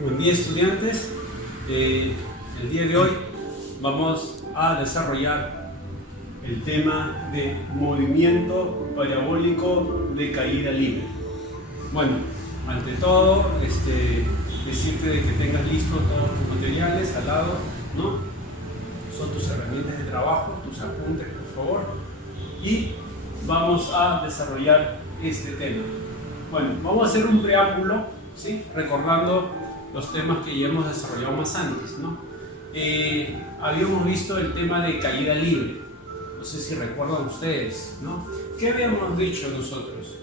Buen día, estudiantes. El día de hoy vamos a desarrollar el tema de movimiento parabólico de caída libre. Bueno, ante todo, decirte de que tengas listos todos tus materiales al lado, ¿no? Son tus herramientas de trabajo, tus apuntes, por favor. Y vamos a desarrollar este tema. Bueno, vamos a hacer un preámbulo, ¿sí? Recordando los temas que ya hemos desarrollado más antes, ¿no? Habíamos visto el tema de caída libre. No sé si recuerdan ustedes, ¿no? ¿Qué habíamos dicho nosotros?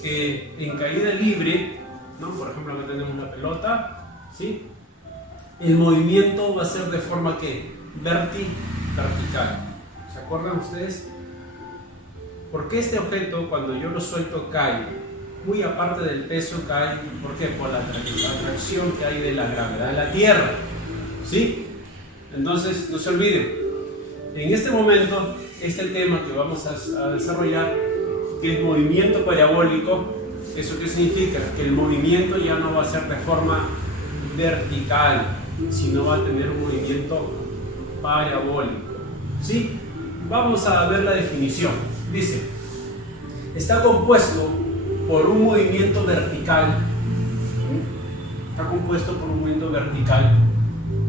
Que en caída libre, ¿no? Por ejemplo, acá tenemos la pelota, ¿sí? El movimiento va a ser de forma que vertical. ¿Se acuerdan ustedes? Porque este objeto, cuando yo lo suelto, cae muy aparte del peso, cae. ¿Por qué? Por la atracción que hay de la gravedad de la Tierra, ¿sí? Entonces, no se olviden, en este momento, este tema que vamos a desarrollar, que es movimiento parabólico. ¿Eso qué significa? Que el movimiento ya no va a ser de forma vertical, sino va a tener un movimiento parabólico, ¿sí? Vamos a ver la definición. Dice, está compuesto por un movimiento vertical,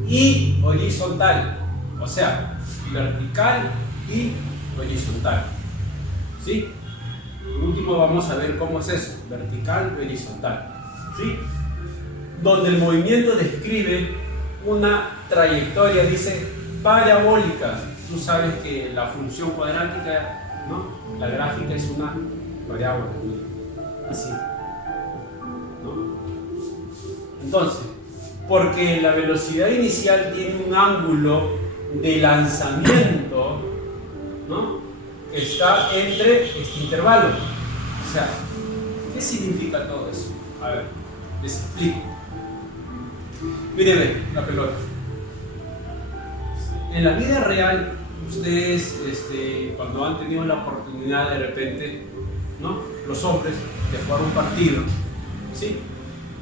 y horizontal, o sea, vertical y horizontal, ¿sí? Por último vamos a ver cómo es eso, vertical y horizontal, ¿sí? Donde el movimiento describe una trayectoria, dice, parabólica. Tú sabes que la función cuadrática, ¿no? La gráfica es una parábola, así, ¿no? Entonces, porque la velocidad inicial tiene un ángulo de lanzamiento, ¿no? Que está entre este intervalo. O sea, ¿qué significa todo eso? A ver, les explico. Miren la pelota. En la vida real, ustedes cuando han tenido la oportunidad de repente, ¿no? Los hombres, de jugar un partido, ¿sí?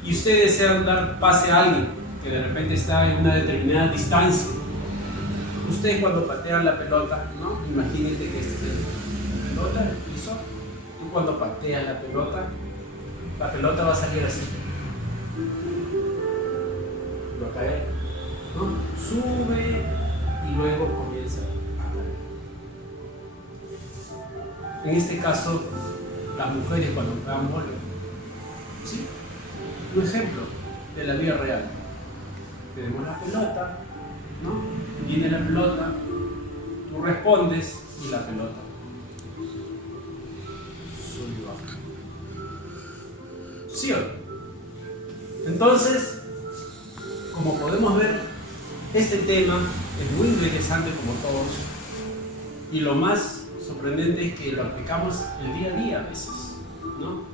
Y ustedes desean dar pase a alguien que de repente está en una determinada distancia. Ustedes cuando patean la pelota, ¿no? Imagínense que esta es la pelota, el piso, y cuando patean la pelota va a salir así. Va a caer, ¿no? Sube y luego comienza a caer. En este caso, las mujeres cuando juegan vóley, ¿sí? Un ejemplo de la vida real. Tenemos la pelota, ¿no? Viene la pelota, tú respondes y la pelota sube y baja. ¿Sí o no? Entonces, como podemos ver, este tema es muy interesante como todos, y lo más sorprendente es que lo aplicamos el día a día a veces, ¿no?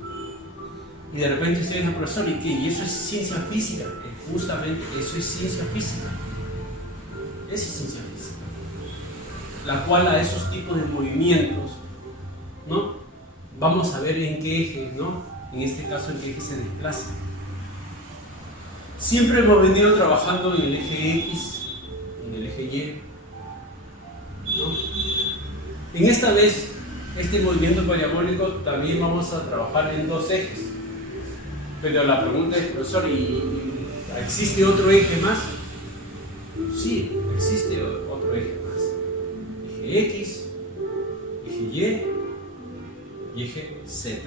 Y de repente ustedes dicen, profesor, ¿y qué? ¿Y eso es ciencia física? Justamente eso es ciencia física. Eso es ciencia física. La cual a esos tipos de movimientos, ¿no? Vamos a ver en qué eje, ¿no? En este caso, en qué eje se desplaza. Siempre hemos venido trabajando en el eje X, en el eje Y, ¿no? En esta vez, este movimiento parabólico también vamos a trabajar en dos ejes. Pero la pregunta es, profesor, ¿existe otro eje más? Sí, existe otro eje más. Eje X, eje Y y eje Z.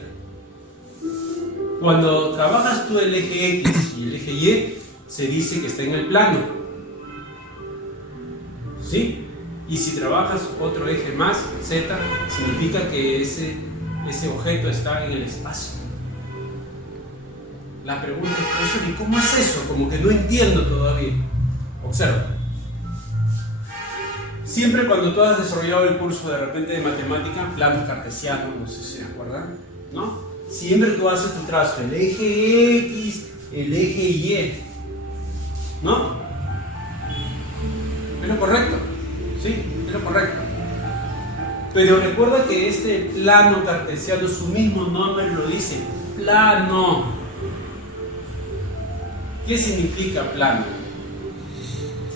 Cuando trabajas tú el eje X y el eje Y, se dice que está en el plano, ¿sí? Y si trabajas otro eje más, Z, significa que ese objeto está en el espacio. La pregunta es, profesor, ¿y cómo es eso? Como que no entiendo todavía. Observa. Siempre cuando tú has desarrollado el curso de repente de matemática, planos cartesianos, no sé si se acuerdan, ¿no? Siempre tú haces tu trazo, el eje X, el eje Y, ¿no? ¿Es lo correcto? Sí, es lo correcto. Pero recuerda que este plano cartesiano, su mismo nombre lo dice, plano. ¿Qué significa plano?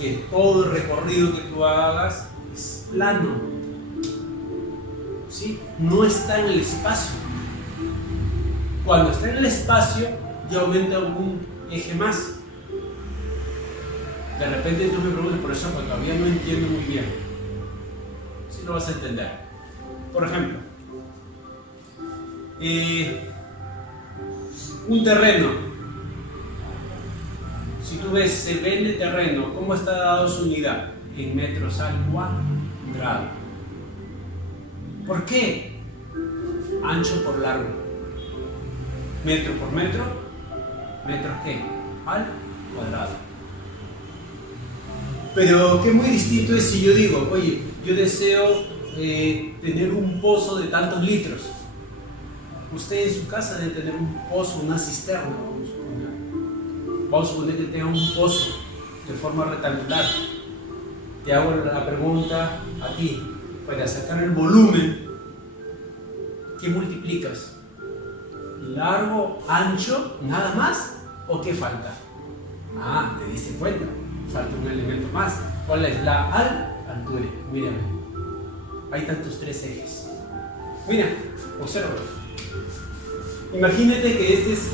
Que todo el recorrido que tú hagas es plano, ¿sí? No está en el espacio. Cuando está en el espacio ya aumenta un eje más. De repente tú me preguntas, por eso todavía no entiendo muy bien. Si lo vas a entender. Por ejemplo, un terreno. Si tú ves, se ve el terreno, ¿cómo está dado su unidad? En metros al cuadrado. ¿Por qué? Ancho por largo. Metro por metro. ¿Metros qué? Al cuadrado. Pero qué muy distinto es si yo digo, oye, yo deseo tener un pozo de tantos litros. Usted en su casa debe tener un pozo, una cisterna, vamos a suponer que tenga un pozo de forma rectangular. Te hago la pregunta a ti, para sacar el volumen, ¿qué multiplicas? ¿Largo, ancho, nada más? ¿O qué falta? Ah, te diste cuenta, falta un elemento más. ¿Cuál es? La altura. Mírame, hay tantos tres ejes. Mira, observa. Imagínate que este es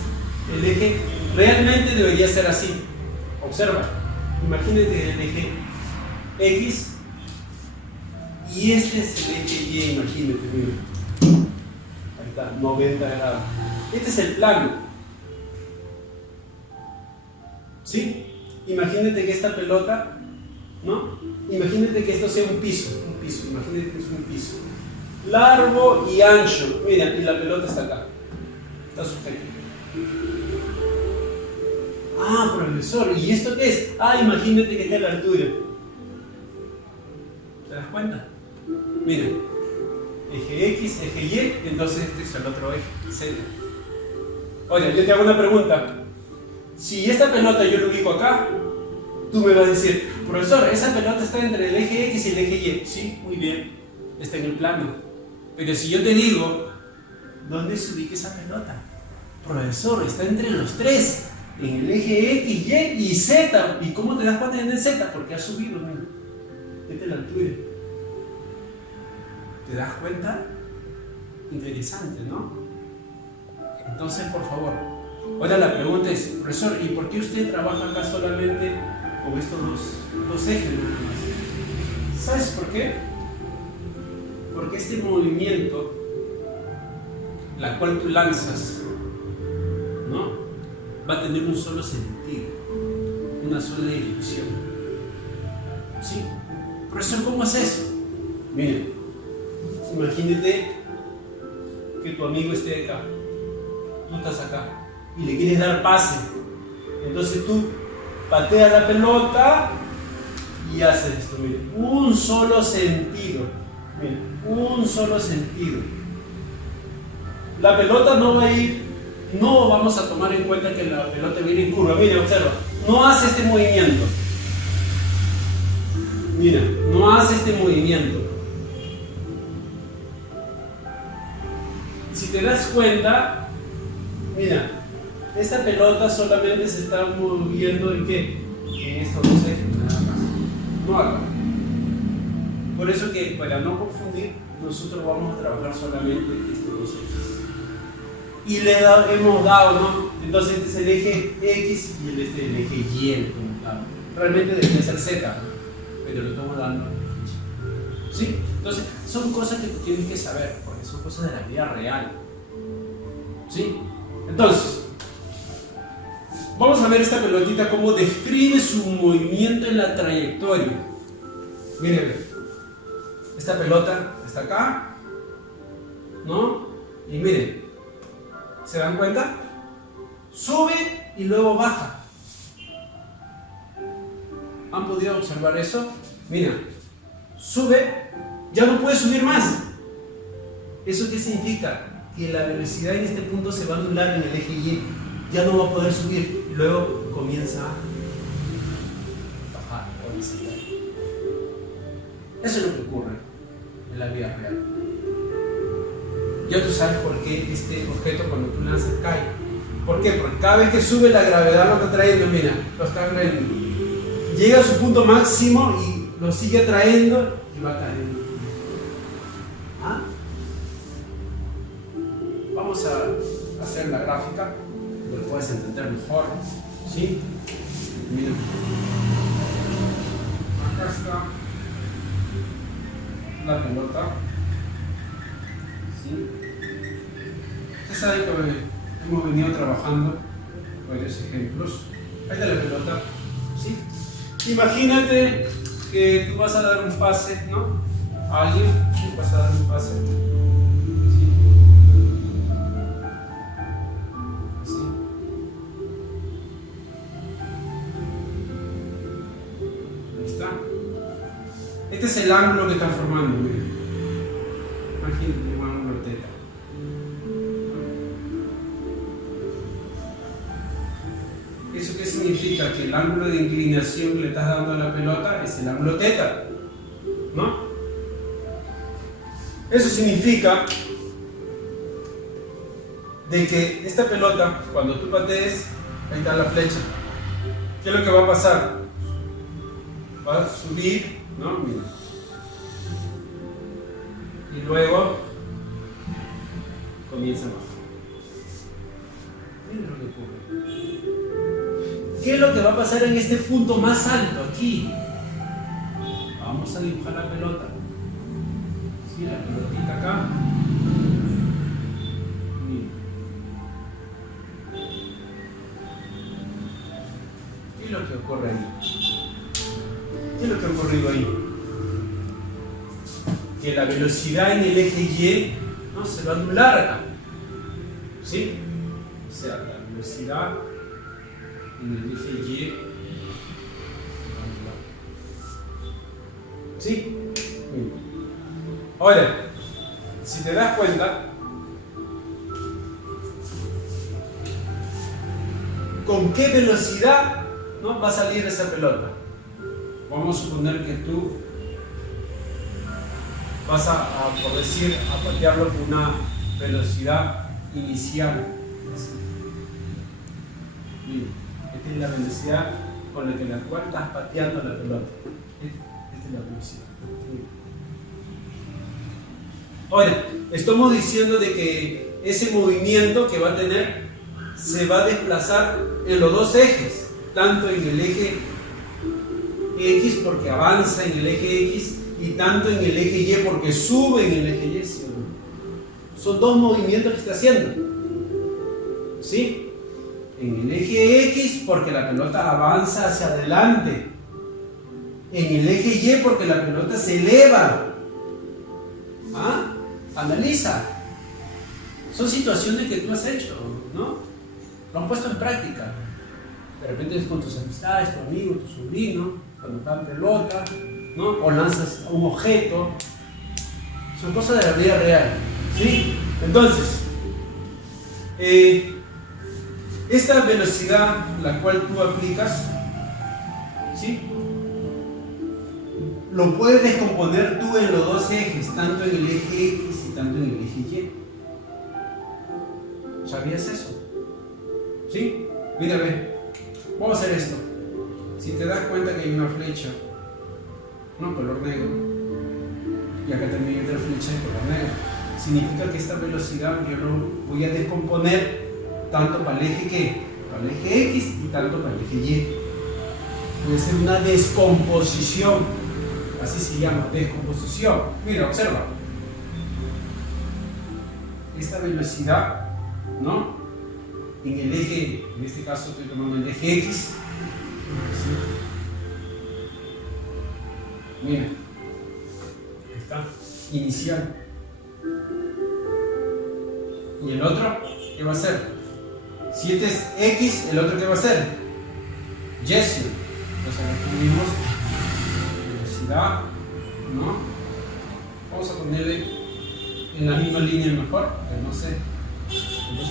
el eje, realmente debería ser así. Observa, imagínate el eje X y este es el eje Y, imagínate, mira. Ahí está, 90 grados. Este es el plano. ¿Sí? Imagínate que esta pelota, ¿no? Imagínate que esto sea un piso, imagínate que es un piso. Largo y ancho. Mira, y la pelota está acá. Está sujeta. Ah, profesor, ¿y esto qué es? Ah, imagínate que está a la altura. ¿Te das cuenta? Mira, eje X, eje Y, entonces este es el otro eje, Z. Oye, yo te hago una pregunta. Si esta pelota yo la ubico acá, tú me vas a decir, profesor, esa pelota está entre el eje X y el eje Y. Sí, muy bien, está en el plano. Pero si yo te digo, ¿dónde se ubica esa pelota? Profesor, está entre los tres, en el eje X, Y y Z. ¿Y cómo te das cuenta en el Z? Porque ha subido, mira. Esta es la altura. ¿Te das cuenta? Interesante, ¿no? Entonces, por favor, ahora la pregunta es, profesor, ¿y por qué usted trabaja acá solamente con estos dos ejes nada más? ¿Sabes por qué? Porque este movimiento, la cual tú lanzas, ¿no? Va a tener un solo sentido, una sola dirección. ¿Sí? Profesor, ¿cómo es eso? Mira, imagínate que tu amigo esté acá, tú estás acá y le quieres dar pase. Entonces tú pateas la pelota y haces esto, mira, un solo sentido. Mira, un solo sentido. La pelota no va a ir, no vamos a tomar en cuenta que la pelota va a ir en curva. Mira, observa, no hace este movimiento. Mira, no hace este movimiento. Si te das cuenta, mira, esta pelota solamente se está moviendo ¿en qué? En estos dos ejes, nada más. No acá. Por eso que, para no confundir, nosotros vamos a trabajar solamente estos dos ejes. Y le hemos dado, ¿no? Entonces este es el eje X y el eje Y. Realmente debería ser Z, pero lo estamos dando. ¿Sí? Entonces, son cosas que tú tienes que saber, porque son cosas de la vida real. ¿Sí? Entonces, vamos a ver esta pelotita cómo describe su movimiento en la trayectoria. Miren, esta pelota está acá, ¿no? Y miren, ¿se dan cuenta? Sube y luego baja. ¿Han podido observar eso? Mira, sube, ya no puede subir más. ¿Eso qué significa? Que la velocidad en este punto se va a anular en el eje Y. Ya no va a poder subir y luego comienza a bajar o descender. Eso es lo que ocurre en la vida real. Ya tú sabes por qué este objeto cuando tú lanzas cae. ¿Por qué? Porque cada vez que sube la gravedad lo está trayendo, mira, lo está trayendo. Llega a su punto máximo y lo sigue trayendo y va cayendo. ¿Ah? Vamos a hacer la gráfica, lo puedes entender mejor. ¿Sí? Mira. Acá está la pelota. ¿Sí? Ustedes saben que hemos venido trabajando varios ejemplos. Ahí está la pelota. ¿Sí? Imagínate que tú vas a dar un pase, ¿no? A alguien, ¿sí? Vas a dar un pase. ¿Sí? ¿Sí? Ahí está. Este es el ángulo que están formando, miren. Imagínate un ángulo teta. ¿Eso qué significa? Que el ángulo de inclinación que le estás dando a la pelota es el ángulo teta, ¿no? Eso significa de que esta pelota, cuando tú patees, ahí está la flecha. ¿Qué es lo que va a pasar? Va a subir, ¿no? Mira. Y luego comienza abajo. Mira lo que ocurre. ¿Qué es lo que va a pasar en este punto más alto aquí? Vamos a dibujar la pelota. ¿Sí? La pelotita acá. Mira. ¿Qué es lo que ocurre ahí? ¿Qué es lo que ha ocurrido ahí? Que la velocidad en el eje Y, ¿no?, se va a anular acá. ¿Sí? O sea, la velocidad en el eje Y se va a anular. ¿Sí? Bien. Ahora, si te das cuenta, ¿con qué velocidad, ¿no?, va a salir esa pelota? Vamos a suponer que tú vas por decir, a patearlo con una velocidad inicial. Bien, esta es la velocidad con la cual estás pateando la pelota. Esta es la velocidad. Bien. Ahora, estamos diciendo de que ese movimiento que va a tener se va a desplazar en los dos ejes, tanto en el eje X porque avanza en el eje X y tanto en el eje Y porque sube en el eje Y. ¿Sí? Son dos movimientos que está haciendo. ¿Sí? En el eje X porque la pelota avanza hacia adelante. En el eje Y porque la pelota se eleva. ¿Ah? Analiza. Son situaciones que tú has hecho, ¿no? Lo han puesto en práctica. De repente es con tus amistades, tu amigo, tu sobrino, cuando están pelota, ¿no? O lanzas un objeto. Son cosas de la vida real, ¿sí? Entonces, esta velocidad la cual tú aplicas, ¿sí?, lo puedes descomponer tú en los dos ejes, tanto en el eje X y tanto en el eje Y. ¿Sabías eso? ¿Sí? Mira, ve. Vamos a hacer esto. Si te das cuenta que hay una flecha, no, color negro, y acá también hay otra flecha de color negro, significa que esta velocidad yo lo voy a descomponer tanto para el eje ¿qué? Para el eje X y tanto para el eje Y. Puede ser una descomposición. Así se llama, descomposición. Mira, observa. Esta velocidad, ¿no?, en el eje, en este caso estoy tomando el eje X. ¿Sí? Mira, ahí está, inicial. ¿Y el otro qué va a ser? Si este es X, ¿el otro qué va a ser? Y. Entonces escribimos velocidad, ¿no? Vamos a ponerle en la misma línea mejor, que no se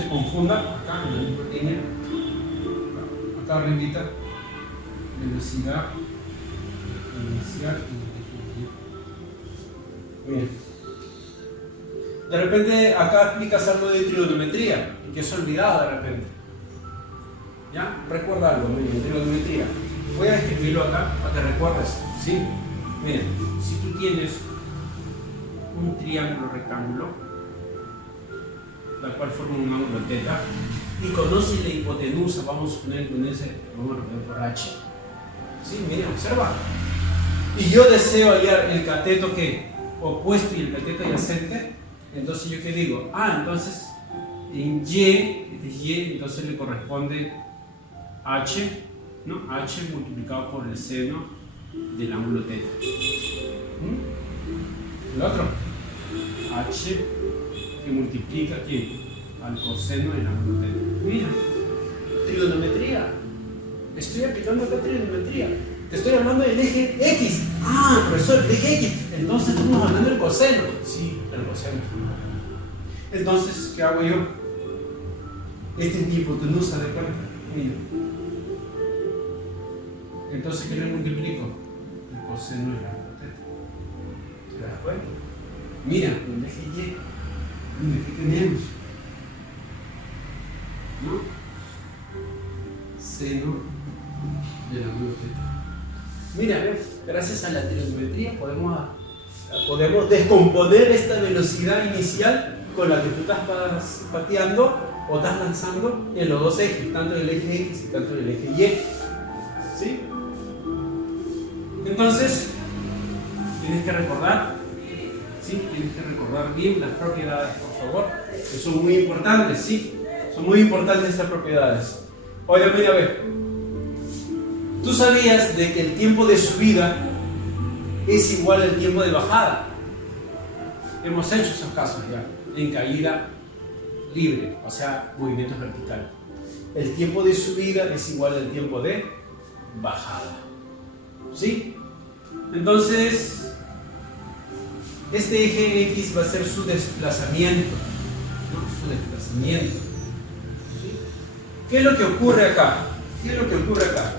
confunda. Acá en la misma línea, acá arribita, velocidad inicial. Bien. De repente acá aplicas algo de trigonometría y que es olvidado de repente. ¿Ya? Recuerda algo, miren, en trigonometría. Voy a escribirlo acá para que recuerdes, ¿sí? Miren, si tú tienes un triángulo rectángulo, la cual forma un ángulo teta, y conoces la hipotenusa, vamos a suponer con ese, vamos a poner por H. ¿Sí? Miren, observa. Y yo deseo hallar el cateto que opuesto y el cateto adyacente, entonces yo qué digo, entonces en Y, entonces le corresponde H, ¿no? H multiplicado por el seno del ángulo teta. El otro, H que multiplica ¿quién? Al coseno del ángulo teta. Mira, trigonometría. Estoy aplicando acá trigonometría. Te estoy hablando del eje X. Profesor, el eje X. Entonces estamos hablando del coseno. Sí, el coseno. Entonces, ¿qué hago yo? Este es mi hipotenusa de cuenta. Mira. Entonces, ¿qué le multiplico? El coseno del ángulo teta. ¿Te das cuenta? Mira, el eje Y. Mira, ¿qué tenemos? ¿No? Seno del ángulo teta. Mira, gracias a la trigonometría podemos descomponer esta velocidad inicial con la que tú estás pateando o estás lanzando en los dos ejes, tanto en el eje X y tanto en el eje Y. ¿Sí? Entonces, tienes que recordar, ¿sí? Tienes que recordar bien las propiedades, por favor, que son muy importantes, ¿sí? Son muy importantes estas propiedades. Oye, mira, a ver. ¿Tú sabías de que el tiempo de subida es igual al tiempo de bajada? Hemos hecho esos casos ya, en caída libre, o sea, movimientos verticales. El tiempo de subida es igual al tiempo de bajada. ¿Sí? Entonces, este eje X va a ser su desplazamiento, ¿no? Su desplazamiento. ¿Sí? ¿Qué es lo que ocurre acá? ¿Qué es lo que ocurre acá?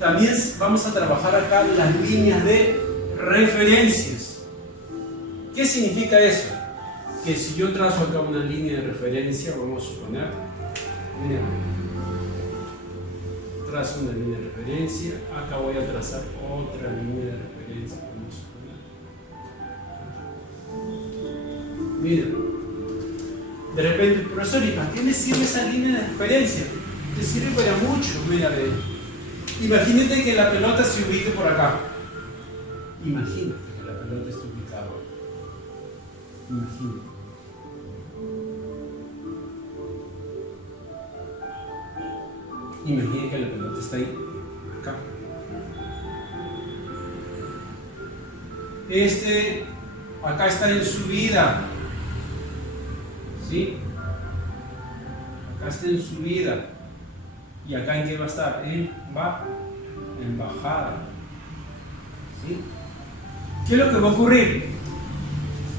También vamos a trabajar acá las líneas de referencias. ¿Qué significa eso? Que si yo trazo acá una línea de referencia, vamos a suponer, mira, trazo una línea de referencia, acá voy a trazar otra línea de referencia, vamos a suponer. Mira, de repente, profesor, ¿y para qué me sirve esa línea de referencia? Te sirve para mucho, mira, imagínate que la pelota se ubique por acá. Imagínate que la pelota esté ubicada. Imagínate. Imagínate que la pelota está ahí, acá. Acá está en subida. ¿Sí? Acá está en subida. ¿Y acá en qué va a estar? En bajada. ¿Sí? ¿Qué es lo que va a ocurrir?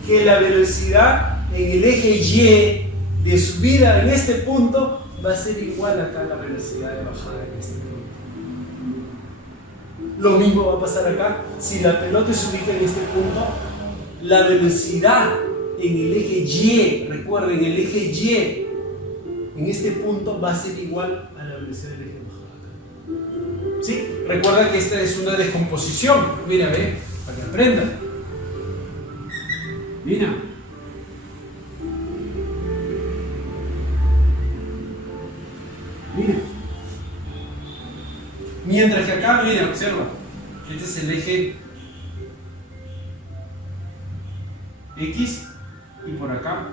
Que la velocidad en el eje Y de subida en este punto va a ser igual acá a la velocidad de bajada en este punto. Lo mismo va a pasar acá. Si la pelota se ubica en este punto, la velocidad en el eje Y, recuerden, el eje Y en este punto va a ser igual a la velocidad del eje de bajada acá. ¿Sí? Recuerda que esta es una descomposición. Mira, ve, para que aprendan. Mira. Mira. Mientras que acá, mira, observa. Este es el eje X y por acá.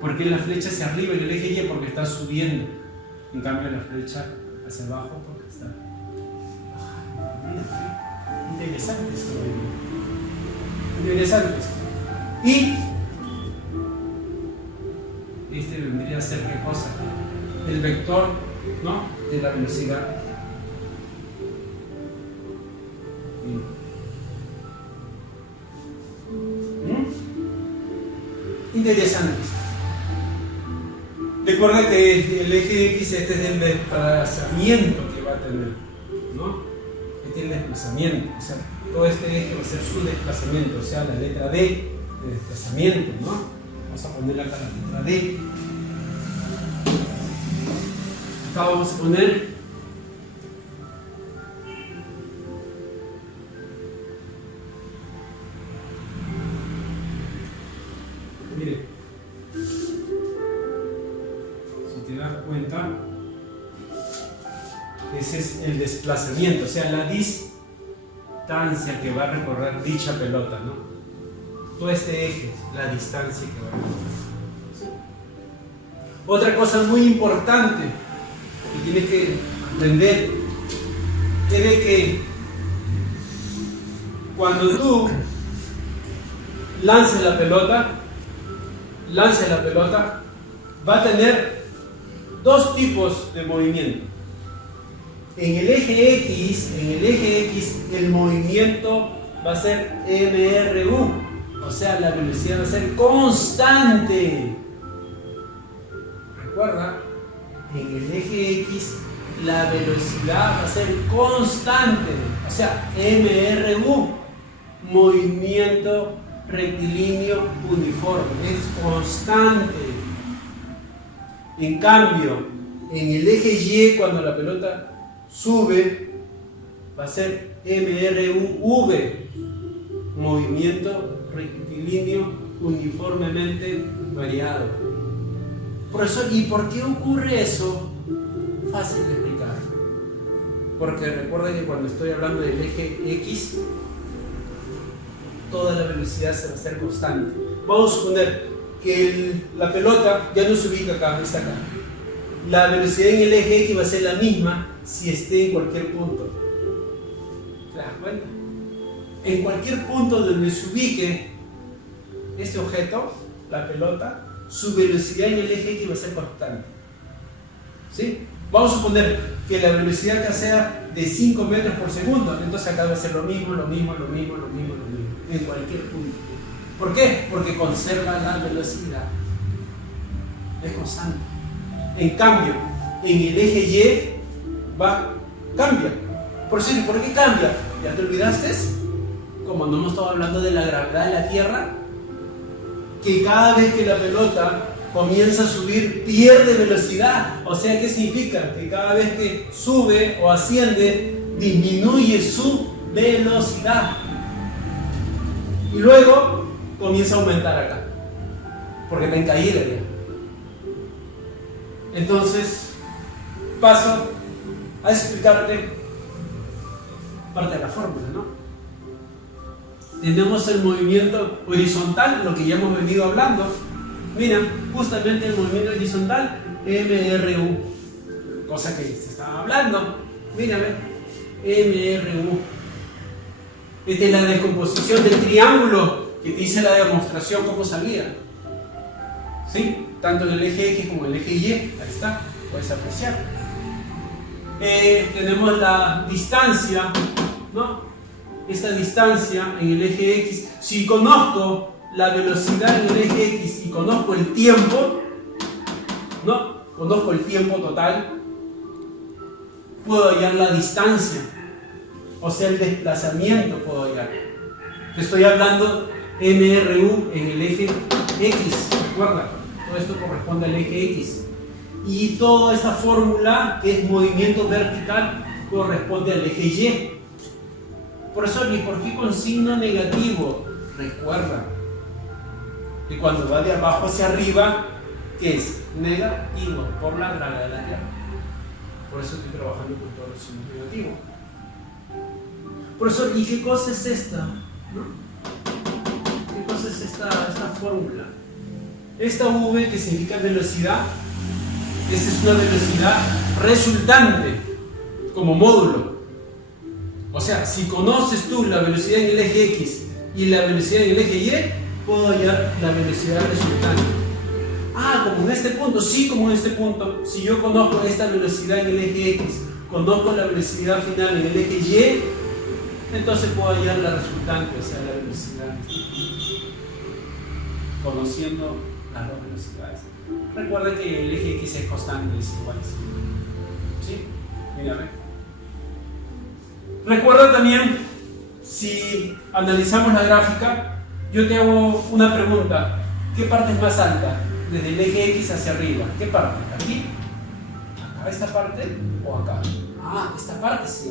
¿Por qué la flecha hacia arriba en el eje Y? Porque está subiendo. En cambio la flecha hacia abajo porque está bajando. Mira, interesante esto. Interesante esto. Y este vendría a ser ¿qué cosa? El vector, ¿no? De la velocidad. Interesante esto. Recuerda que el eje X este es el desplazamiento que va a tener, ¿no? Este es el desplazamiento, o sea, todo este eje va a ser su desplazamiento, o sea, la letra D de desplazamiento, ¿no? Vamos a poner acá la letra D. Acá vamos a poner mire, si te das cuenta, ese es el desplazamiento, o sea, la distancia que va a recorrer dicha pelota, ¿no? Todo este eje es la distancia que va a recorrer. Otra cosa muy importante que tienes que aprender es de que cuando tú lances la pelota, va a tener dos tipos de movimiento. En el eje X, el movimiento va a ser MRU, o sea, la velocidad va a ser constante. Recuerda, en el eje X la velocidad va a ser constante, o sea, MRU, movimiento rectilíneo uniforme, es constante. En cambio, en el eje Y, cuando la pelota sube, va a ser MRUV, movimiento rectilíneo uniformemente variado. Por eso, ¿y por qué ocurre eso? Fácil de explicar. Porque recuerda que cuando estoy hablando del eje X, toda la velocidad se va a hacer constante. Vamos a suponer que la pelota ya no se ubica acá, está acá. La velocidad en el eje X va a ser la misma si esté en cualquier punto. ¿Te das cuenta? En cualquier punto donde se ubique este objeto, la pelota, su velocidad en el eje X va a ser constante. ¿Sí? Vamos a suponer que la velocidad acá sea de 5 metros por segundo, entonces acá va a ser lo mismo, en cualquier punto. ¿Por qué? Porque conserva la velocidad. Es constante. En cambio, en el eje Y cambia. ¿Por qué cambia? ¿Ya te olvidaste? Como no hemos estado hablando de la gravedad de la Tierra, que cada vez que la pelota comienza a subir, pierde velocidad. O sea, ¿qué significa? Que cada vez que sube o asciende, disminuye su velocidad. Y luego comienza a aumentar acá, porque está en caída ya. Entonces, paso a explicarte parte de la fórmula, ¿no? Tenemos el movimiento horizontal, lo que ya hemos venido hablando. Mira, justamente el movimiento horizontal, MRU, cosa que se estaba hablando. Mira, MRU. Esta es la descomposición del triángulo que te hice la demostración cómo salía. ¿Sí? Tanto en el eje X como en el eje Y, ahí está, puedes apreciar. Tenemos la distancia, ¿no? Esta distancia en el eje X, si conozco la velocidad en el eje X y conozco el tiempo, ¿no? Conozco el tiempo total, puedo hallar la distancia, o sea, el desplazamiento puedo hallar. Te estoy hablando MRU en el eje X, recuerda, todo esto corresponde al eje X. Y toda esta fórmula, que es movimiento vertical, corresponde al eje Y. Por eso, ¿y por qué con signo negativo? Recuerda que cuando va de abajo hacia arriba, ¿qué es? Negativo, por la gravedad de la Tierra. Por eso estoy trabajando con todos los signos negativos. Por eso, ¿y qué cosa es esta? ¿No? ¿Qué cosa es esta fórmula? Esta V, que significa velocidad, esa es una velocidad resultante como módulo. O sea, si conoces tú la velocidad en el eje X y la velocidad en el eje Y, puedo hallar la velocidad resultante. Como en este punto, sí, como en este punto, si yo conozco esta velocidad en el eje X, conozco la velocidad final en el eje Y, entonces puedo hallar la resultante, o sea, la velocidad, conociendo las dos velocidades. Recuerda que el eje X es constante, es igual. ¿Sí? Mira, ve. Recuerda también, si analizamos la gráfica, yo te hago una pregunta. ¿Qué parte es más alta? Desde el eje X hacia arriba. ¿Qué parte? ¿Aquí? Acá. ¿Acá esta parte o acá? Ah, esta parte sí.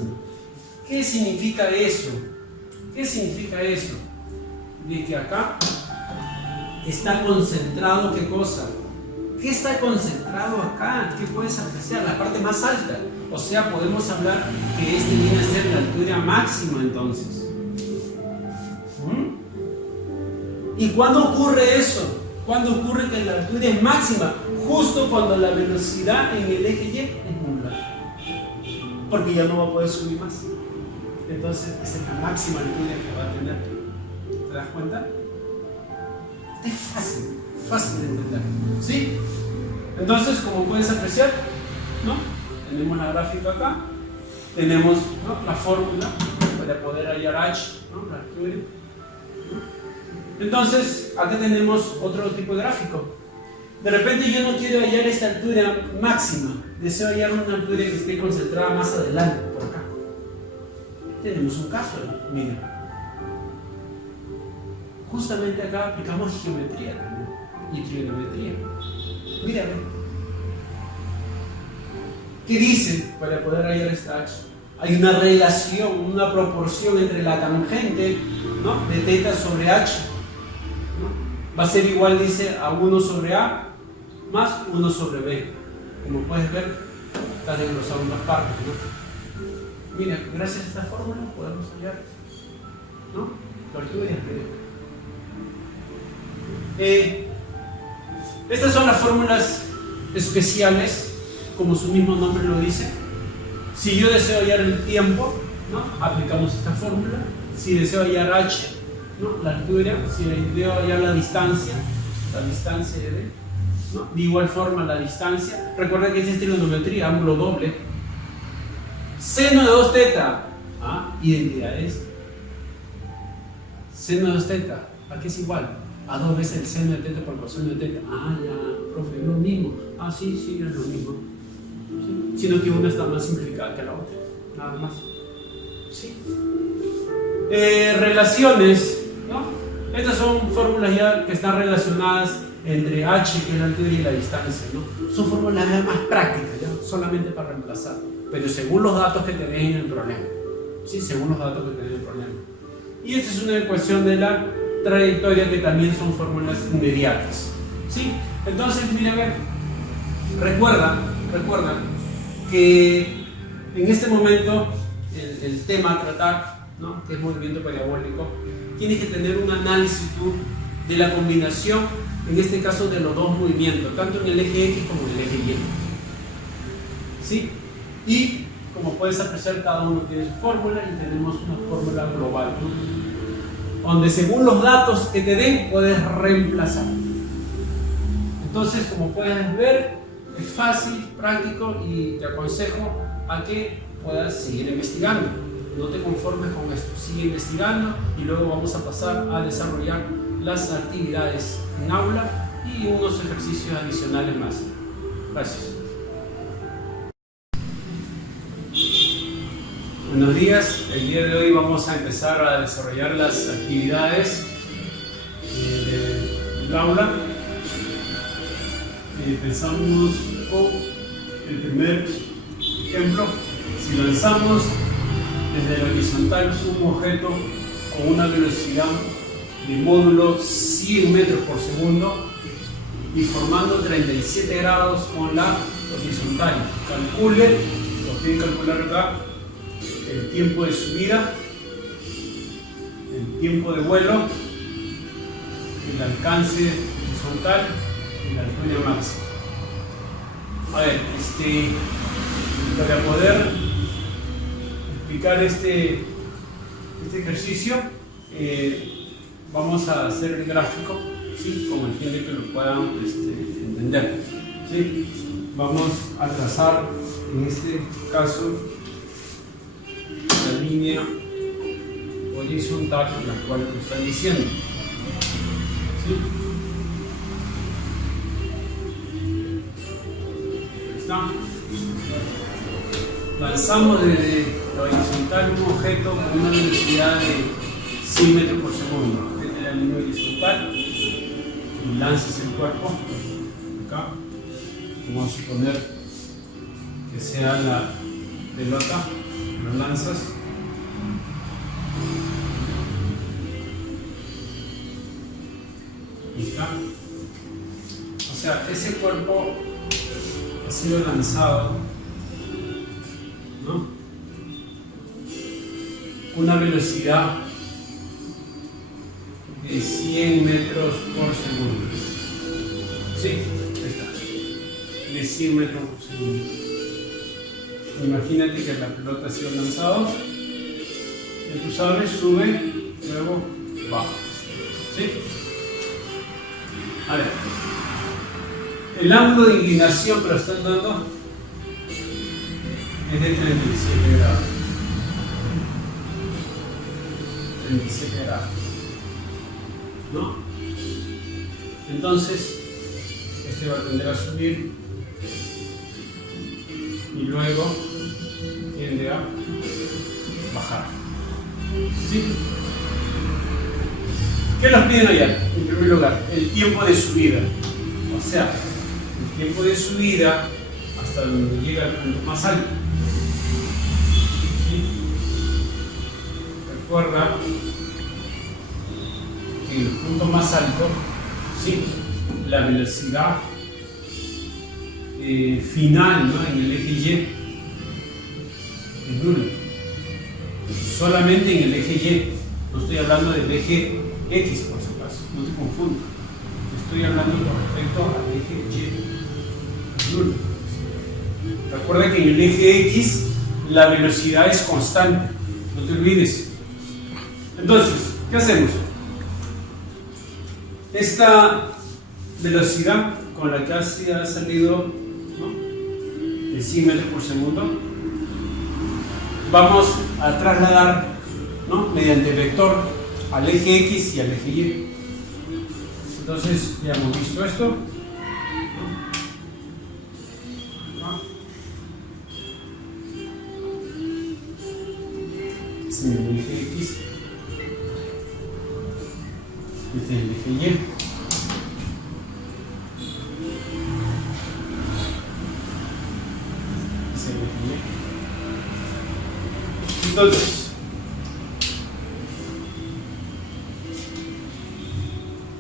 ¿Qué significa eso? ¿Qué significa eso? De que acá está concentrado, ¿qué cosa? ¿Qué está concentrado acá? ¿Qué puedes apreciar? La parte más alta. O sea, podemos hablar que este viene a ser la altura máxima entonces. ¿Y cuándo ocurre eso? ¿Cuándo ocurre que la altura es máxima? Justo cuando la velocidad en el eje Y es nula. Porque ya no va a poder subir más. Entonces, esa es la máxima altura que va a tener. ¿Te das cuenta? Es fácil de entender. ¿Sí? Entonces, como puedes apreciar, ¿no? Tenemos la gráfica acá. Tenemos, ¿no?, la fórmula para poder hallar H, ¿no?, la altura. Entonces, acá tenemos otro tipo de gráfico. De repente yo no quiero hallar esta altura máxima. Deseo hallar una altura que esté concentrada más adelante, por acá. Tenemos un caso, mira. Justamente acá aplicamos geometría también, y trigonometría. Mira, ¿qué dice para poder hallar esta H? Hay una relación, una proporción entre la tangente, ¿no?, de θ sobre H, ¿no? Va a ser igual, dice, a 1 sobre A más 1 sobre B. Como puedes ver, está desglosado en dos partes, ¿no? Mira, gracias a esta fórmula podemos hallar, ¿no?, la altura y el periodo. Estas son las fórmulas especiales, como su mismo nombre lo dice. Si yo deseo hallar el tiempo, ¿no?, aplicamos esta fórmula. Si deseo hallar H, ¿no?, la altura. Si deseo hallar la distancia de D, ¿no?, de igual forma la distancia. Recuerda que es trigonometría, ángulo doble. Seno de 2θ, identidades. Seno de 2θ, ¿a qué es igual? A 2 veces el seno de θ por coseno de θ. Ya, profe, es lo mismo. Sí, es lo mismo. ¿Sí? Sino que una está más simplificada que la otra. Nada más. ¿Sí? Relaciones, ¿no? Estas son fórmulas ya que están relacionadas entre H, que es la altura, y la distancia, ¿no? Son fórmulas más prácticas, ¿ya?, solamente para reemplazar. Pero según los datos que tenés en el problema. ¿Sí? Según los datos que tenés en el problema. Y esta es una ecuación de la trayectoria, que también son fórmulas inmediatas. ¿Sí? Entonces, mira, a ver, recuerda que en este momento el tema a tratar, ¿no?, que es movimiento parabólico, tienes que tener un análisis tú de la combinación, en este caso de los dos movimientos, tanto en el eje X como en el eje Y. ¿Sí? Y como puedes apreciar, cada uno tiene su fórmula y tenemos una fórmula global, ¿no?, donde según los datos que te den puedes reemplazar. Entonces, como puedes ver, es fácil, práctico, y te aconsejo a que puedas seguir investigando. No te conformes con esto, sigue investigando, y luego vamos a pasar a desarrollar las actividades en aula y unos ejercicios adicionales más. Gracias. Buenos días, el día de hoy vamos a empezar a desarrollar las actividades del aula. Empezamos con el primer ejemplo. Si lanzamos desde la horizontal un objeto con una velocidad de módulo 100 metros por segundo y formando 37 grados con la horizontal, calcule, lo tienen que calcular acá, el tiempo de subida, el tiempo de vuelo, el alcance horizontal y la altura máxima. A ver, para poder explicar este ejercicio, vamos a hacer el gráfico, ¿sí?, con el fin de que lo puedan entender. ¿Sí? Vamos a trazar en este caso la línea horizontal, la cual nos están diciendo. ¿Sí? Está. Lanzamos desde la horizontal un objeto con una velocidad de 100 metros por segundo. Esta es la línea horizontal y lanzas el cuerpo acá. Vamos a suponer que sea la pelota, lo lanzas. Ahí está. O sea, ese cuerpo ha sido lanzado, ¿no? Una velocidad de 100 metros por segundo. Sí, ahí está. De 100 metros por segundo. Imagínate que la pelota ha sido lanzada. Y tú sabes, sube, luego baja. ¿Sí? A ver. El ángulo de inclinación que lo están dando es de 37 grados. 37 grados. ¿No? Entonces, este va a tender a subir y luego tiende a bajar. ¿Sí? ¿Qué nos piden allá? En primer lugar, el tiempo de subida. O sea, el tiempo de subida hasta donde llega el punto más alto. ¿Sí? Recuerda que en el punto más alto, ¿sí?, la velocidad final, ¿no?, en el eje Y es nula. Solamente en el eje Y. No estoy hablando del eje X, por si acaso. No te confundas. Estoy hablando con respecto al eje Y. Es nula. Recuerda que en el eje X la velocidad es constante. No te olvides. Entonces, ¿qué hacemos? Esta velocidad con la que ha salido, ¿no?, de 100 metros por segundo, vamos a trasladar, ¿no?, mediante vector al eje X y al eje Y. Entonces, ya hemos visto esto. Este es el eje X. Este es el eje Y. Entonces,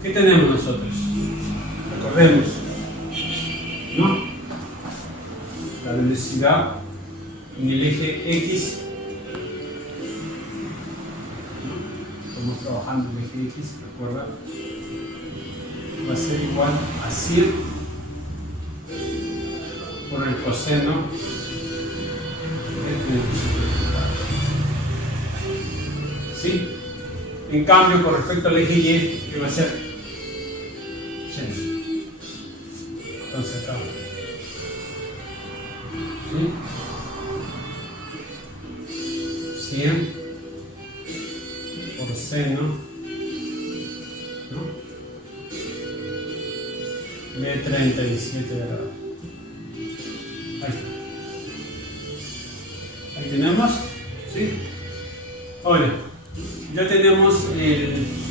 ¿qué tenemos nosotros? Recordemos, ¿no?, la velocidad en el eje X, ¿no?, estamos trabajando en el eje X, recuerda, va a ser igual a 100 por el coseno de 37 grados. ¿Sí? En cambio, con respecto al eje Y, ¿qué va a ser? 100. Entonces acá, ¿sí?, 100 por seno, ¿no?, de 37 grados. Ahí está. Ahí tenemos, ¿sí? Ahora, ya tenemos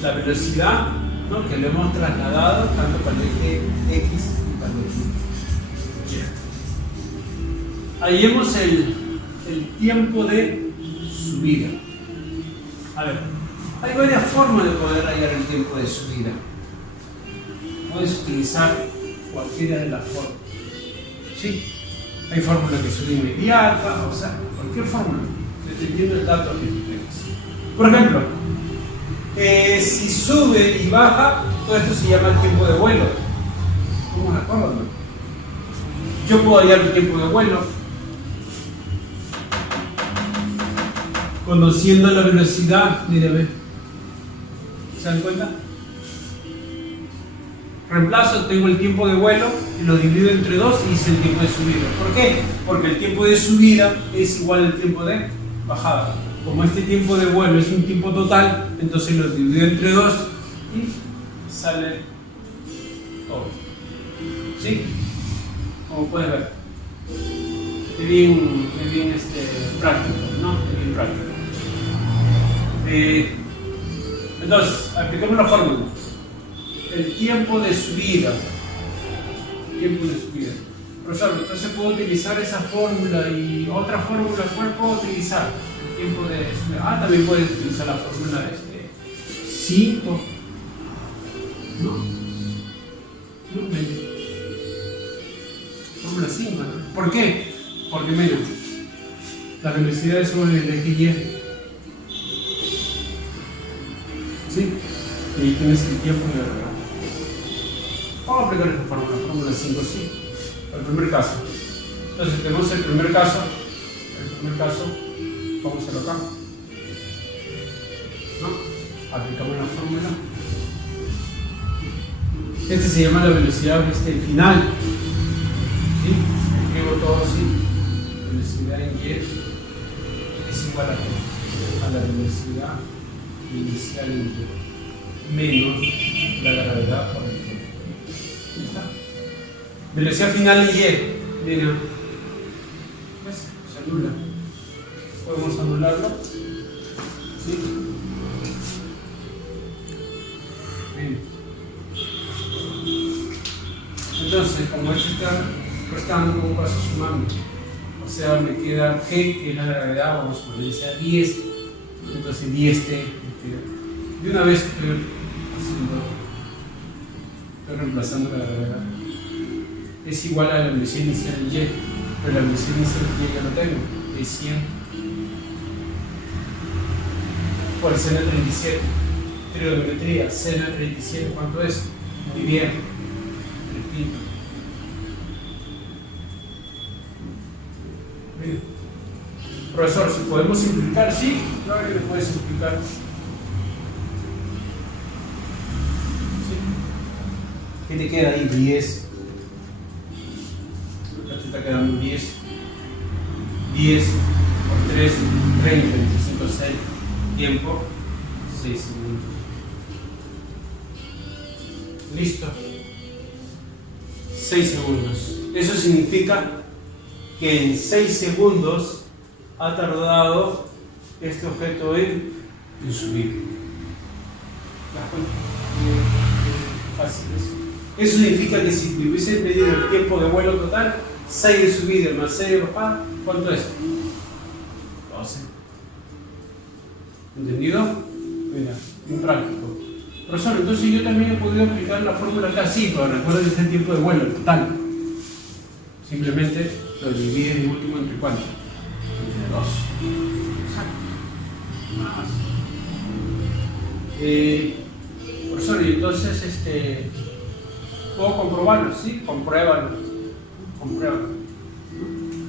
la velocidad, ¿no?, que le hemos trasladado tanto para el eje X y para el eje Y. Hallemos el tiempo de subida. A ver, hay varias formas de poder hallar el tiempo de subida. Puedes utilizar cualquiera de las formas. ¿Sí? Hay fórmulas que son inmediatas, o sea, cualquier fórmula, dependiendo del dato que tú tengas. Por ejemplo, si sube y baja, todo esto se llama el tiempo de vuelo. ¿Cómo de acuerdo, no? Yo puedo hallar el tiempo de vuelo conociendo la velocidad. Mírame, ¿se dan cuenta? Reemplazo, tengo el tiempo de vuelo y lo divido entre 2 y hice el tiempo de subida. ¿Por qué? Porque el tiempo de subida es igual al tiempo de bajada. Como este tiempo de vuelo es un tiempo total, entonces lo divido entre 2 y sale todo. ¿Sí? Como puedes ver. Es bien práctico, ¿no? Es bien práctico. Entonces, aplicamos la fórmula. El tiempo de subida. Profesor, entonces puedo utilizar esa fórmula y otra fórmula, ¿cuál puedo utilizar? El tiempo de... también puedes utilizar la fórmula de 5. ¿No? No, fórmula 5, ¿no? ¿Por qué? Porque mira, la velocidad es sobre el eje Y. ¿Sí? Y tienes el tiempo de gravedad. Vamos a aplicar esta fórmula 5, sí. El primer caso. Entonces tenemos el primer caso. Vamos a hacerlo acá. ¿No? Aplicamos la fórmula. Este se llama la velocidad final. ¿Sí? Escribo todo así. Velocidad en Y es igual a la velocidad inicial en Y menos la gravedad por el tiempo. ¿Ahí está? Velocidad final en Y. Mira. ¿Ves? Se anula. Podemos anularlo. ¿Sí? Bien. Entonces, como esto está restando un paso sumando, o sea, me queda G, que es la gravedad, vamos a ponerle sea 10, entonces 10T. De una vez estoy reemplazando la gravedad. Es igual a la velocidad inicial en Y, pero la velocidad inicial en Y ya lo tengo, es 100 por seno de 37. Trigonometría, seno de 37, ¿cuánto es? Muy bien. Bien. Profesor, si podemos simplificar, sí, claro que lo puedes simplificar. ¿Sí? ¿Qué te queda ahí? 10. Acá te está quedando 10. 10 por 3, 30, 25, 6. Tiempo, 6 segundos. Listo. 6 segundos. Eso significa que en 6 segundos ha tardado este objeto en subir. ¿Te das cuenta? Fácil eso. Eso significa que si te hubiese medido el tiempo de vuelo total, 6 de subida más 6 de bajada, ¿cuánto es? 12. ¿Entendido? Mira, bien práctico. Profesor, entonces yo también he podido aplicar la fórmula acá, sí, pero recuerda que está el tiempo de vuelo total. Simplemente lo divides de último entre cuánto. Entre 2. Exacto. Nada más. Profesor, y entonces ¿puedo comprobarlo? Sí, compruébalo. Compruébalo.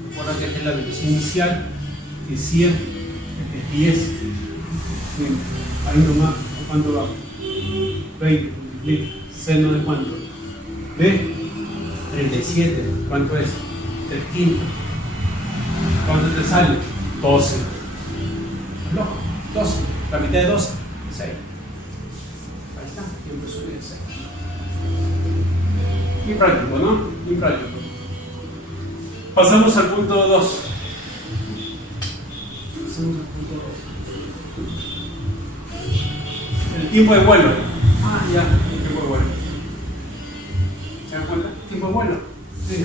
Recuerda que es la velocidad inicial, que es 100, que es 10. Bien, ahí nomás, ¿cuánto va? 20, seno de cuánto? ¿De? 37, ¿cuánto es? 3/5. ¿Cuánto te sale? 12. No, 12, la mitad de 12, 6. Ahí está, tiempo de subida 6. Muy práctico, ¿no? Muy práctico. Pasamos al punto 2. El tiempo de vuelo. Ya, el tiempo de vuelo. ¿Se dan cuenta? ¿El tiempo de vuelo? Sí.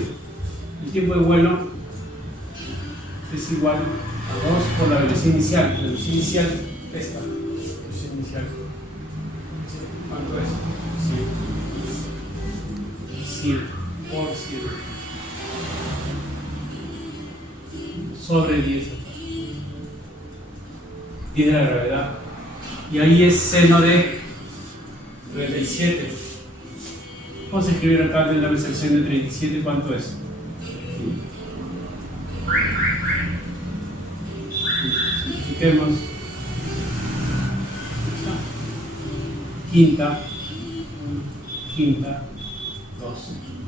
El tiempo de vuelo es igual a 2 por la velocidad inicial. La velocidad inicial, esta. Velocidad inicial. ¿Cuánto es? 100 por 100. Sobre 10. 10 de la gravedad. Y ahí es seno de 37. Vamos a escribir acá de la sección de 37, ¿cuánto es? Simplifiquemos. Quinta, 2.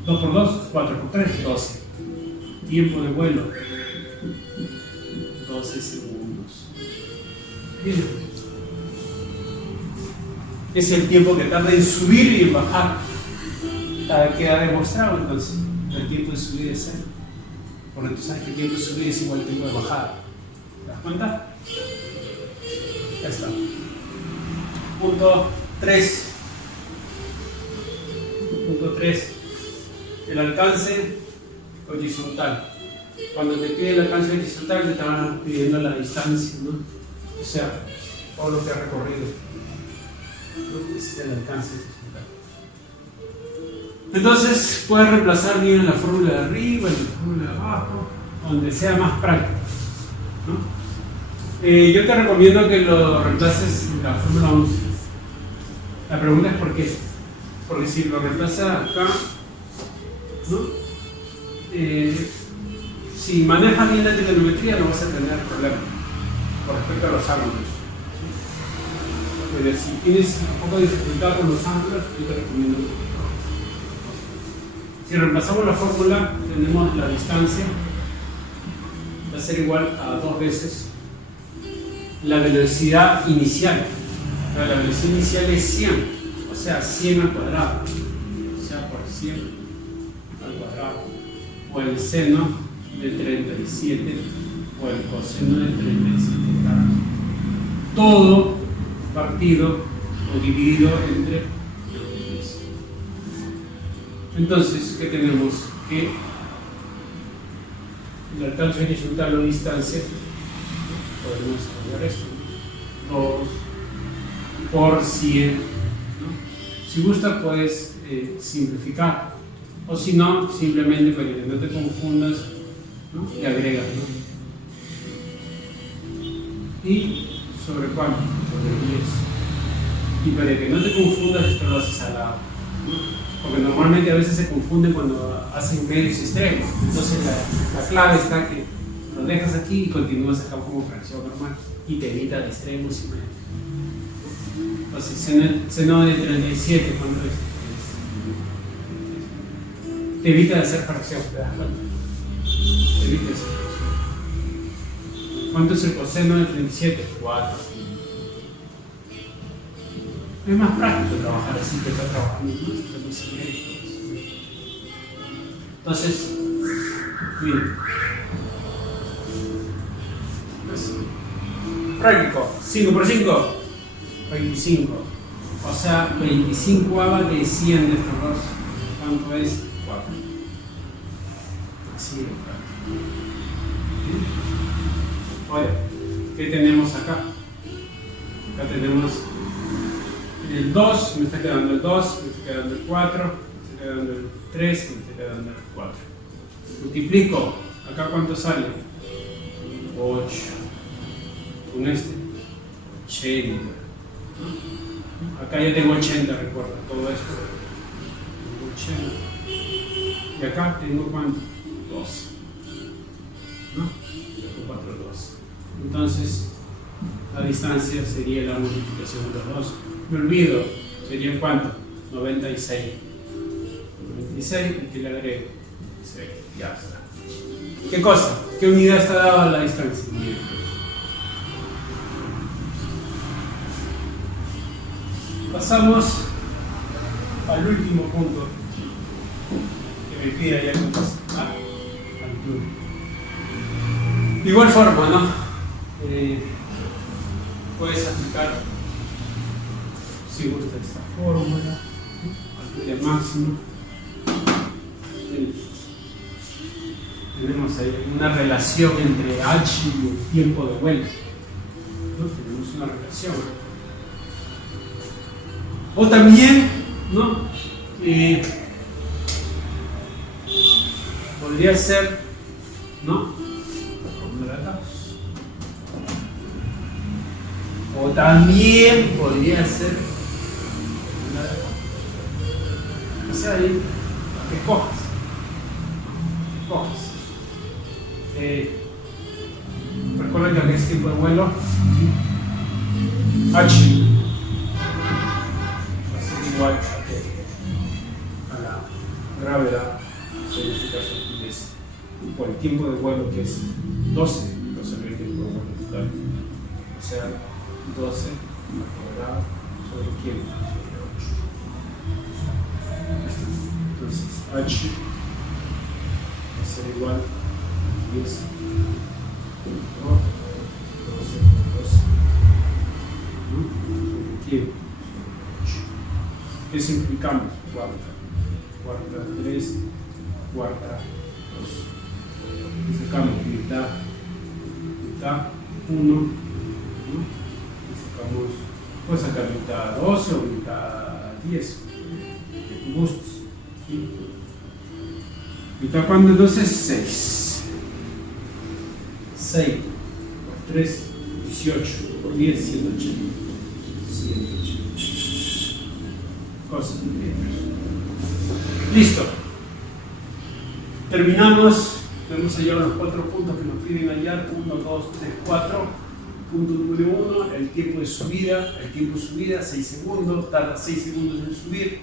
2 por 2, 4 por 3, 12. Tiempo de vuelo, 12 segundos. Bien. Es el tiempo que tarda en subir y en bajar. Queda demostrado entonces. El tiempo de subida es 0. Porque tú sabes que el tiempo de subida es igual al tiempo de bajada. ¿Te das cuenta? Ya está. Punto 3. Punto 3. El alcance 85,5 horizontal. Cuando te pide el alcance horizontal, te estaban pidiendo la distancia, ¿no? O sea, todo lo que ha recorrido. ¿No? Ese es el alcance horizontal. Entonces, puedes reemplazar bien en la fórmula de arriba, en la fórmula de abajo, donde sea más práctico, ¿no? Yo te recomiendo que lo reemplaces en la fórmula 11. La pregunta es por qué. Porque si lo reemplazas acá, ¿no? Si manejas bien la trigonometría no vas a tener problema con respecto a los ángulos. Pero si tienes un poco de dificultad con los ángulos, yo te recomiendo. Si reemplazamos la fórmula, tenemos la distancia, va a ser igual a 2 veces la velocidad inicial. Pero la velocidad inicial es 100, o sea, 100 al cuadrado, o sea, por 100 al cuadrado, o el seno de 37, o el coseno de 37 grados. Todo partido o dividido entre 10. Entonces, ¿qué tenemos? Que el alcance horizontal o distancia, podemos cambiar esto, 2 por 100, ¿no? Si gustas puedes simplificar, o si no, simplemente para que no te confundas, ¿no? Le agregas, ¿no? ¿Y sobre cuánto? Sobre 10. Y para que no te confundas, esto lo haces al lado, ¿no? Porque normalmente a veces se confunden cuando hacen medios extremos. Entonces la clave está que lo dejas aquí y continúas acá como fracción normal y te evita de extremos y medios. Entonces seno de 37, ¿cuánto es? Te evita de hacer fracción, ¿te das cuenta? Te evita de hacer fracción. ¿Cuánto es el coseno de 37? 4. Es más práctico trabajar así que estar trabajando en entonces, miren, práctico, 5 por 5, 25, o sea, 25ava de 100 de estos dos, ¿cuánto es? 4. Así de práctico. Ahora, ¿qué tenemos acá? Acá tenemos el 2, me está quedando el 2, me está quedando el 4, me está quedando el 3, me está quedando el 4. Multiplico, acá cuánto sale? 8. Con este, 80. Acá ya tengo 80, recuerda, todo esto. 80. Y acá tengo cuánto? 12. ¿No? 4, 12. Entonces, la distancia sería la multiplicación de los dos. Me olvido, sería cuánto? 96. 96 y que le agrego 6. Ya está. ¿Qué cosa? ¿Qué unidad está dada a la distancia? Pasamos al último punto que me pide ya con altura. De igual forma, ¿no? Puedes aplicar, si gusta, esta fórmula, altura máxima. Tenemos ahí una relación entre h y el tiempo de vuelo, ¿no? Tenemos una relación. O también, ¿no? Podría ser, ¿no? O también podría ser, o sea, ahí, que cojas. Recuerden que aquí es tiempo de vuelo, h va a ser igual a la gravedad, en este caso es por el tiempo de vuelo que es 12, entonces el tiempo de vuelo total, o sea 12 al cuadrado sobre quién, sobre 8. Entonces h va a ser igual a 10, 12, 12, ¿no? Sobre quién, sobre 8. ¿Qué simplificamos? Cuarta, 3, cuarta, 2. sacamos mitad 1, ¿no? Sacamos, puedes sacar mitad 12 o mitad 10, de tus gustos. ¿Sí? Mitad cuando entonces 6. 6 por 3, 18 por 10, 180. 180. Cosas de metros. Listo. Terminamos. Vamos a hallar los 4 puntos que nos piden hallar. 1, 2, 3, 4. Punto número 1, el tiempo de subida. El tiempo de subida, 6 segundos. Tarda 6 segundos en subir.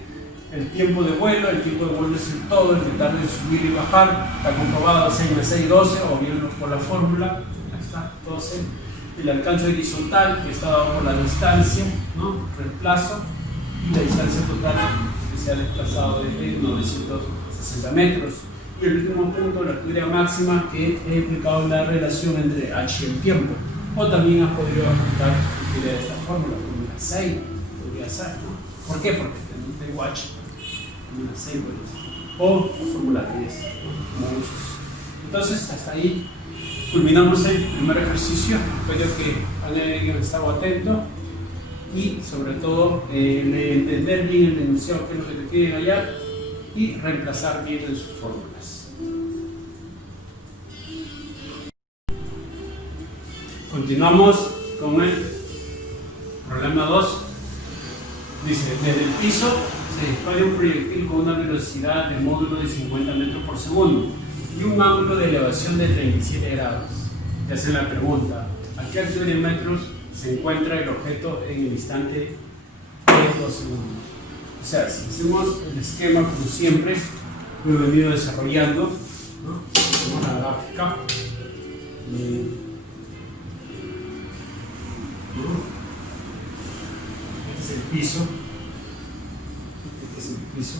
El tiempo de vuelo es el todo, el que tarda en subir y bajar. Está comprobado 6 más 6, 12, o bien por la fórmula. Ahí está, 12. El alcance horizontal, que está dado por la distancia, ¿no? Reemplazo. Y la distancia total que se ha desplazado desde 960 metros. Y el último punto, la altura máxima, que he explicado la relación entre h y el tiempo. O también has podido apuntar de esta fórmula, como una 6, podría ser, ¿no? ¿Por qué? Porque no tengo h, como una 6, o la fórmula 10, como gustos. Entonces, hasta ahí culminamos el primer ejercicio. Espero que hayan estado atentos y, sobre todo, entender bien el enunciado, que es lo que te quieren hallar, y reemplazar bien en sus fórmulas. Continuamos con el problema 2. Dice, desde el piso se dispara un proyectil con una velocidad de módulo de 50 metros por segundo y un ángulo de elevación de 37 grados. Te hacen la pregunta, ¿a qué altura de metros se encuentra el objeto en el instante de 2 segundos? O sea, si hacemos el esquema como siempre, lo he venido desarrollando, ¿no? Hacemos la gráfica. Este es el piso. Este es el piso.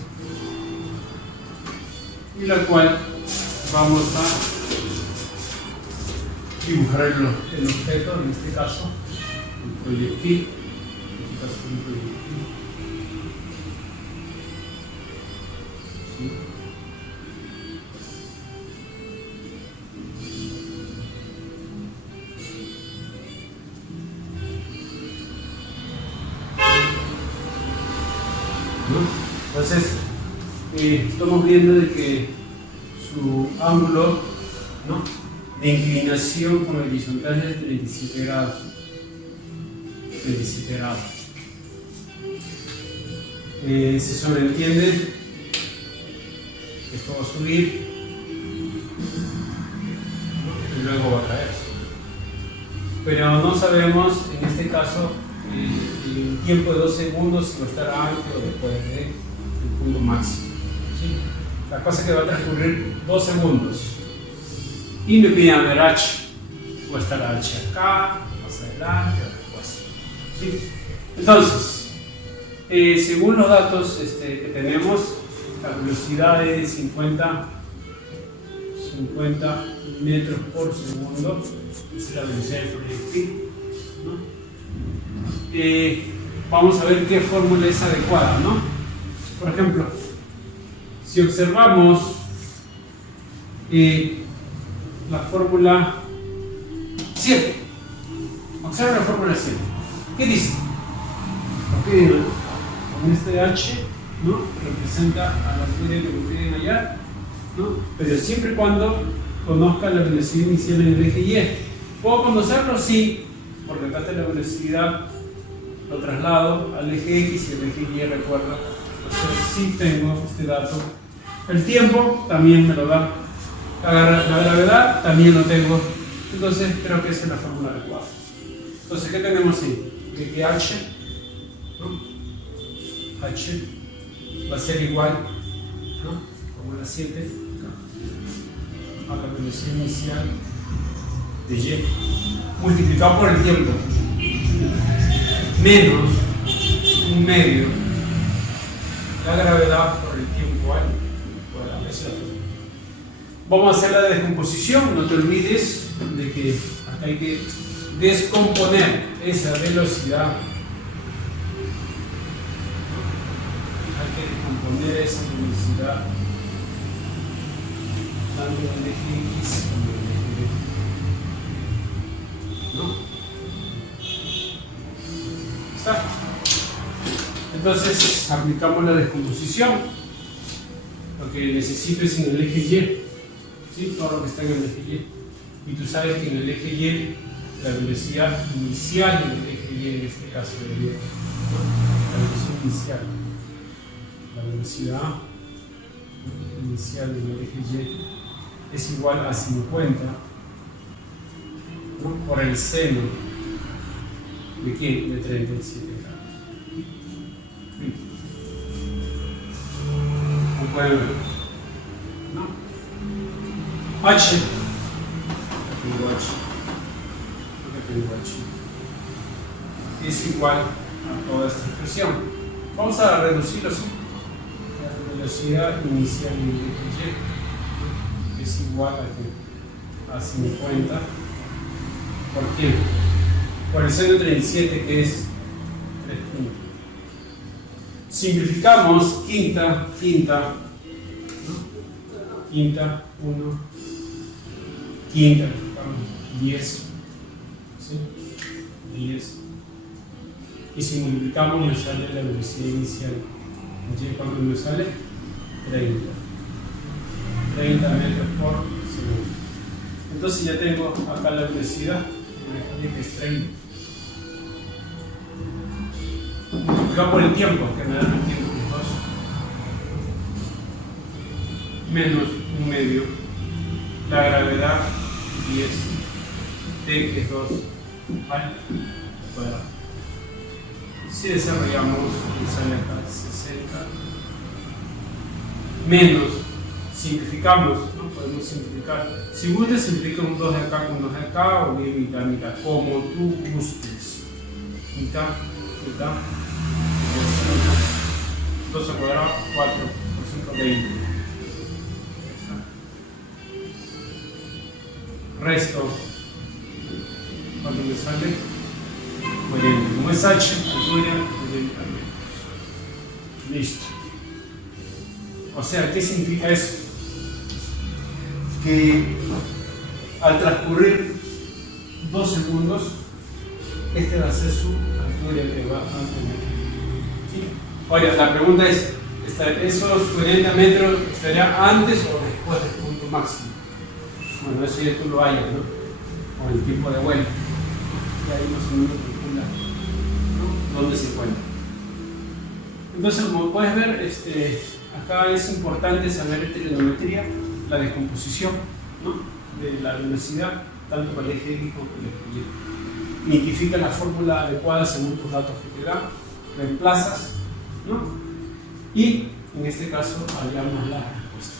Y la cual vamos a dibujar el objeto, en este caso, el proyectil. En este caso, un proyectil. ¿Sí? Entonces, estamos viendo de que su ángulo, ¿no?, de inclinación con horizontal es de 37 grados. 37 grados. Se sobreentiende que esto va a subir, ¿no?, y luego va a caer. Pero no sabemos, en este caso, el tiempo de 2 segundos si va a estar antes o después del punto máximo. ¿Sí? La cosa es que va a transcurrir 2 segundos y me piden a ver h. Va a estar h acá, más adelante o después. ¿Sí? Entonces, según los datos que tenemos, la velocidad es 50 metros por segundo. Esa es la velocidad del proyectil, ¿no? Vamos a ver qué fórmula es adecuada, ¿no? Por ejemplo, si observamos la fórmula 7, observa la fórmula 7. ¿Qué dice? Porque con este h, ¿no?, representa a la altura que me piden hallar, ¿no?, pero siempre y cuando conozca la velocidad inicial en el eje y. ¿Puedo conocerlo? Sí, porque acá está la velocidad. Lo traslado al eje X y el eje Y, recuerda. Entonces sí tengo este dato. El tiempo también me lo da. La gravedad también lo tengo. Entonces creo que esa es la fórmula adecuada. Entonces, ¿qué tenemos ahí? Que h, ¿no?, h va a ser igual, ¿no?, como la 7, a la velocidad inicial de y multiplicado por el tiempo menos un medio la gravedad por el tiempo ahí. Vamos a hacer la descomposición. No te olvides de que acá hay que descomponer esa velocidad. Hay que descomponer esa velocidad tanto en el eje X como en el eje ¿no? ¿Está? Entonces aplicamos la descomposición. Lo que necesito es en el eje Y, ¿sí? Todo lo que está en el eje Y. Y tú sabes que en el eje Y, la velocidad inicial en el eje Y, en este caso, la velocidad inicial, la velocidad inicial en el eje Y es igual a 50, ¿no? Por el seno de ¿quién? De 37 grados. ¿Cómo pueden ver? ¿No? H. Tengo H. Es igual a toda esta expresión. Vamos a reducirlo así. La velocidad inicial en el eje Y es igual a 50. ¿Por qué? Por el seno de 37, que es 3 puntos. Simplificamos quinta, ¿no? Quinta, 1, quinta, 10, ¿sí? 10. Y si multiplicamos nos sale la velocidad inicial. ¿Cuánto nos sale? 30 metros por segundo. Entonces ya tengo acá la velocidad, que es 30. Multiplicado por el tiempo, que me da el tiempo, que es 2. Menos un medio. La gravedad, 10. T, que es 2. Al cuadrado. Si desarrollamos, sale acá 60. Menos. Simplificamos, ¿no? Podemos simplificar. Si gustes, simplifica un 2 de acá con 2 de acá, o bien mitad, mitad, como tú gustes. Mitad, 2 al cuadrado, 4 por 5, 20. Resto, ¿cuánto me sale? 40. Como es H, altura, 40 metros. Listo. O sea, ¿qué significa eso? Que al transcurrir 2 segundos, este va a ser su altura que va a tener. ¿Sí? Oye, la pregunta es, ¿esos 40 metros estaría antes o después del punto máximo? Bueno, eso ya tú lo hayas, ¿no? O el tiempo de vuelo. Y ahí más o menos calcula, ¿no? ¿Dónde se encuentra? Entonces, como puedes ver, acá es importante saber en trigonometría la descomposición, ¿no? De la velocidad, tanto para el eje X como para el eje Y. Identifica la fórmula adecuada según tus datos que te dan, reemplazas, ¿no? Y en este caso hallamos la respuesta.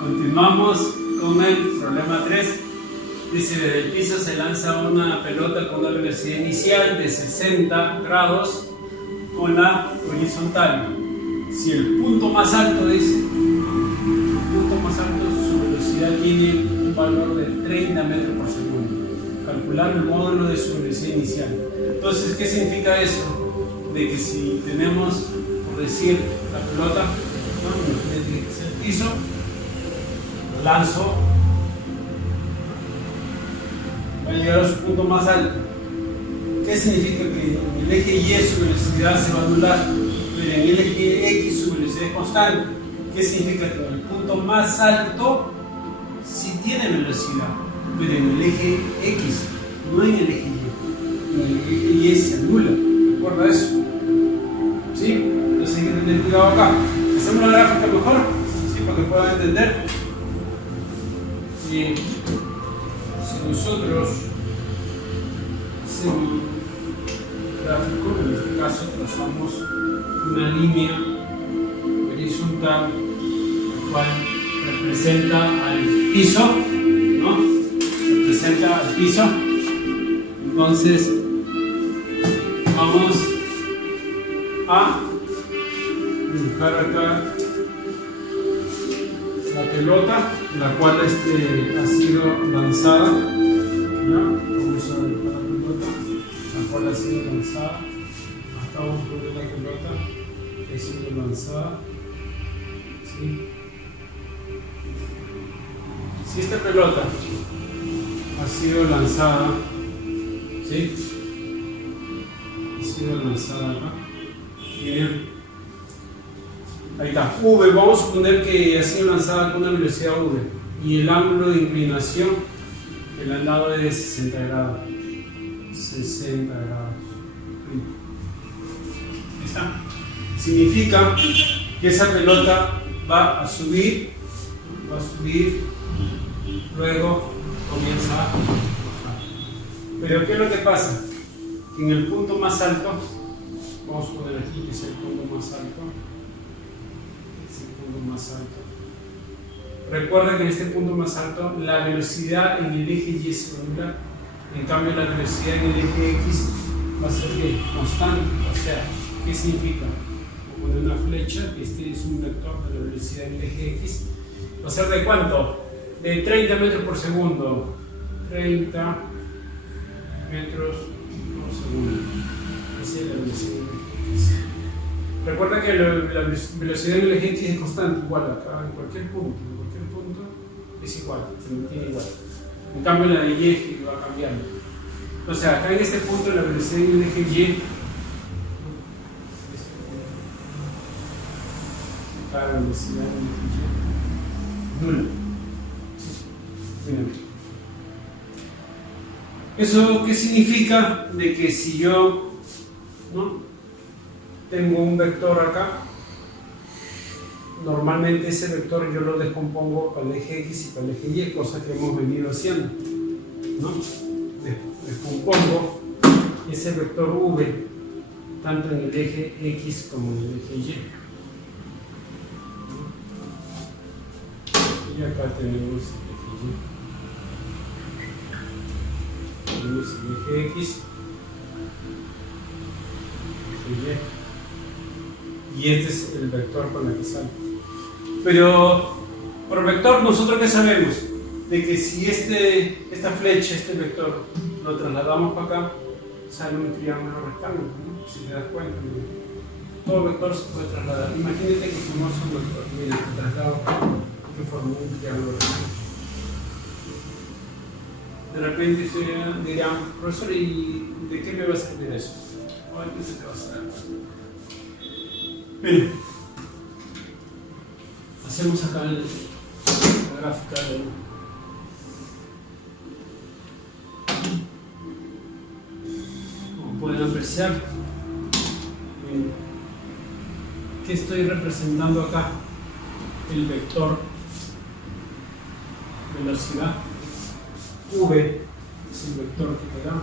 Continuamos con el problema 3. Dice, desde el piso se lanza una pelota con una velocidad inicial de 60 grados con la horizontal. Si el punto más alto, dice, su velocidad tiene un valor de 30 metros por segundo. Calcular el módulo de su velocidad inicial. Entonces, ¿qué significa eso? De que si tenemos, por decir, la pelota, ¿no? Desde el piso, lo lanzo, va a llegar a su punto más alto. ¿Qué significa? Que en el eje Y su velocidad se va a anular, pero en el eje X su velocidad es constante. ¿Qué significa? Que en el punto más alto sí tiene velocidad, pero en el eje X, no en el eje Y. En el eje Y se anula. ¿Recuerda eso? ¿Sí? Entonces hay que tener cuidado acá. ¿Hacemos la gráfica mejor? ¿Sí? Para que puedan entender. Si nosotros hacemos un gráfico, en este caso trazamos una línea horizontal, la cual representa al piso, ¿no? Representa al piso. Entonces, vamos a dibujar acá la pelota, la cual ha sido lanzada, ¿no? Vamos a dibujar la pelota, la cual ha sido lanzada. Acá vamos a poner la pelota que ha sido lanzada, ¿sí? Si esta pelota ha sido lanzada, ¿sí? Ha sido lanzada acá. Bien. Ahí está. V, vamos a suponer que ha sido lanzada con una velocidad V. Y el ángulo de inclinación que le han dado es de 60 grados. 60 grados. Ahí está. Significa que esa pelota va a subir, luego comienza a bajar. Pero ¿qué es lo que pasa? Que en el punto más alto, vamos a poner aquí que es el punto más alto, recuerda que en este punto más alto la velocidad en el eje Y es nula, en cambio la velocidad en el eje X va a ser ¿qué? Constante. O sea, ¿qué significa? Voy a poner una flecha, este es un vector de la velocidad en el eje X, va a ser ¿de cuánto? De 30 metros por segundo. 30 metros por segundo. Esa es la velocidad en el eje X. Recuerda que la velocidad en el eje X es constante, igual acá, en cualquier punto es igual, se mantiene igual. En cambio la de Y va cambiando. O sea, acá en este punto la velocidad en el eje Y, acá la velocidad en el eje Y, nula. ¿Eso qué significa? De que si yo, ¿no?, tengo un vector acá, normalmente ese vector yo lo descompongo para el eje X y para el eje Y, cosa que hemos venido haciendo, ¿no? Descompongo ese vector V tanto en el eje X como en el eje Y. Y acá tenemos el eje Y. Tenemos el eje X, el eje Y. Y este es el vector con el que sale. Pero por vector, ¿nosotros qué sabemos? De que si esta flecha, este vector, lo trasladamos para acá, sale un triángulo rectángulo, ¿no? Si te das cuenta, mira. Todo vector se puede trasladar. Imagínate que formamos un vector, mira, que traslado que formó un triángulo rectángulo. De repente ustedes dirán, profesor, ¿y de qué me va a servir eso? ¿Qué se te va a hacer? Bien, hacemos acá la gráfica de como pueden apreciar, ¿qué estoy representando acá? El vector velocidad V es el vector que te da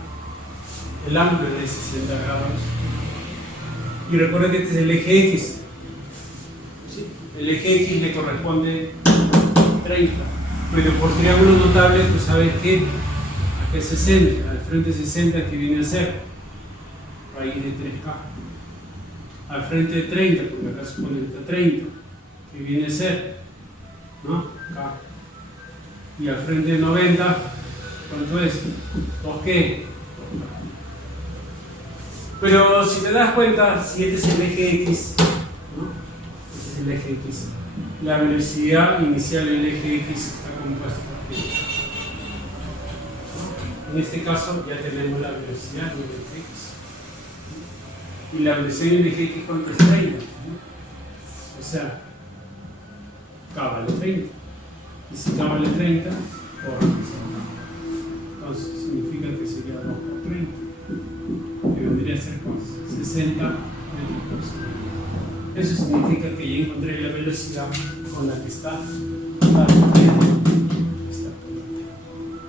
el ángulo de 60 grados. Y recuerda que este es el eje X. ¿Sí? El eje X le corresponde 30. Pero por triángulo notable, tú sabes que acá es 60. Al frente 60, que viene a ser raíz de 3K. Al frente de 30, porque acá se pone 30, que viene a ser, ¿no? K. Y al frente de 90, ¿cuánto es? 2K. Pero si te das cuenta, si este es el eje X, ¿no? Este es el eje X, la velocidad inicial del eje X está compuesta por aquí. En este caso ya tenemos la velocidad del eje X. Y la velocidad del eje X, ¿cuánto es? 30, ¿no? O sea, K vale 30. Y si K vale 30, entonces significa que sería 2 por 30. Que vendría a ser con 60 metros por segundo. Eso significa que ya encontré la velocidad con la que está esta pelota.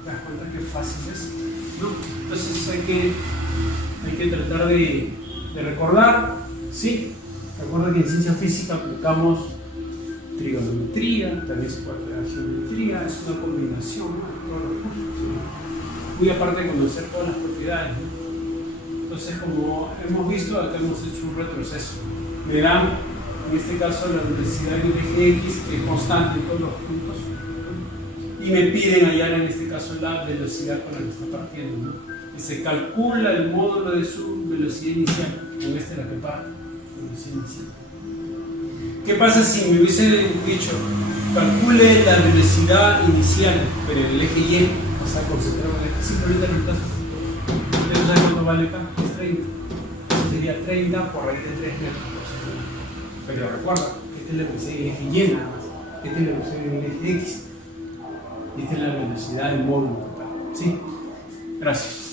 ¿Te das cuenta qué fácil es? ¿No? Entonces hay que tratar de recordar, ¿sí? Recuerda que en ciencia física aplicamos trigonometría, también se puede aplicar geometría, es una combinación, ¿no?, de todos los cursos, ¿sí? Muy aparte de conocer todas las propiedades, ¿no? Entonces, como hemos visto, acá hemos hecho un retroceso. Verán, en este caso, la velocidad del eje X, que es constante en todos los puntos, ¿no? Y me piden hallar, en este caso, la velocidad con la que está partiendo, ¿no? Y se calcula el módulo de su velocidad inicial. Con esta es la que parte, velocidad inicial. ¿Qué pasa si me hubiese dicho Calcule la velocidad inicial, pero en el eje Y. O sea, concentramos en el eje. Sí, pero ahorita no estás. ¿Ustedes saben cuánto vale acá? Es 30. Eso sería 30 por raíz de 3 metros por segundo. Pero recuerda, esta es la velocidad en el eje Y nada más. Esta es la velocidad en el eje X. Esta es la velocidad del módulo total. ¿Sí? Gracias.